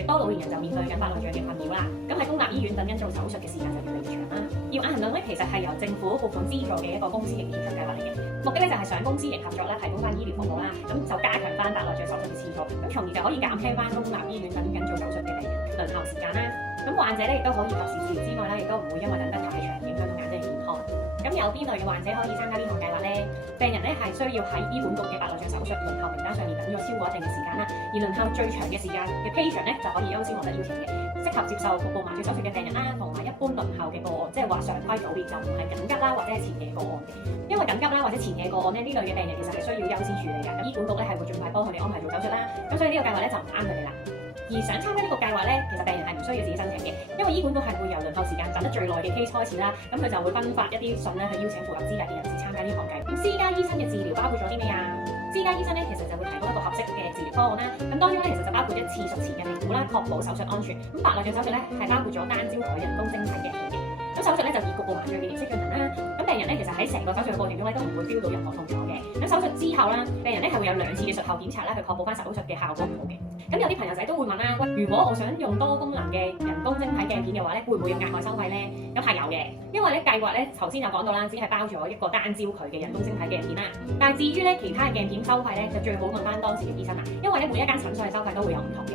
越多老年人就面對緊白內障嘅困擾啦。咁喺公立醫院等緊做手術嘅時間就越嚟越長啦。耀眼衡量咧其實係由政府撥款資助嘅一個公私營協作計劃嚟嘅，目的咧就係想公私營合作啦，提供翻醫療服務啦，咁就加強翻白內障手術嘅次數，咁從而就可以減輕翻公立醫院等緊做手術嘅病人輪候時間啦。咁患者咧亦都可以及時治療之外啦，亦都唔會因為等得太長影響到眼睛嘅健康。咁有邊類嘅患者可以參加呢項計劃咧？病人咧係需要喺醫管局嘅白內障手術輪候名單上面等咗超過一定嘅時間啦，而輪候最長嘅時間嘅 patient 咧就可以優先獲得邀請嘅。適合接受局部麻醉手術嘅病人啦，同埋一般輪候嘅個案，即係話常規組別就唔係緊急啦，或者係前期個案嘅。因為緊急啦或者前期個案咧，呢類嘅病人其實係需要優先處理嘅。咁醫管局咧係會盡快幫佢哋安排做手術啦。咁所以呢個計劃咧就唔啱佢哋啦。而想參加呢個計劃咧，其實病人係唔需要自己申請嘅，因為醫管局係會由輪候時間等得最耐嘅 case 開始啦，咁佢就會分發一啲信咧去邀請符合資格嘅人士參加呢項計劃。咁私家醫生嘅治療包括咗啲咩啊？私家醫生咧其實就會提供一個合適嘅治療方案啦，咁當中咧其實就包括一次術前嘅評估啦，確保手術安全。咁白內障手術咧係包括咗單焦距人工晶體嘅片嘅，咁手術咧就以局部麻醉嘅形式進行啦。咁病人咧其實喺成個手術嘅過程中咧都唔會 feel 到任何痛楚嘅。咁手術之後啦，病人咧係會有2次嘅術後檢查啦，去確保翻手術嘅效果好嘅。咁有啲朋友仔都會問啦，如果我想用多功能嘅人工晶體鏡片嘅話咧，會唔會有額外收費咧？咁係有嘅，因為咧計劃咧頭先有講到啦，只係包咗一個單焦距嘅人工晶體鏡片啦。但係至於咧其他嘅鏡片收費咧，就最好問翻當時嘅醫生啦，因為咧每一間診所嘅收費都會有唔同嘅。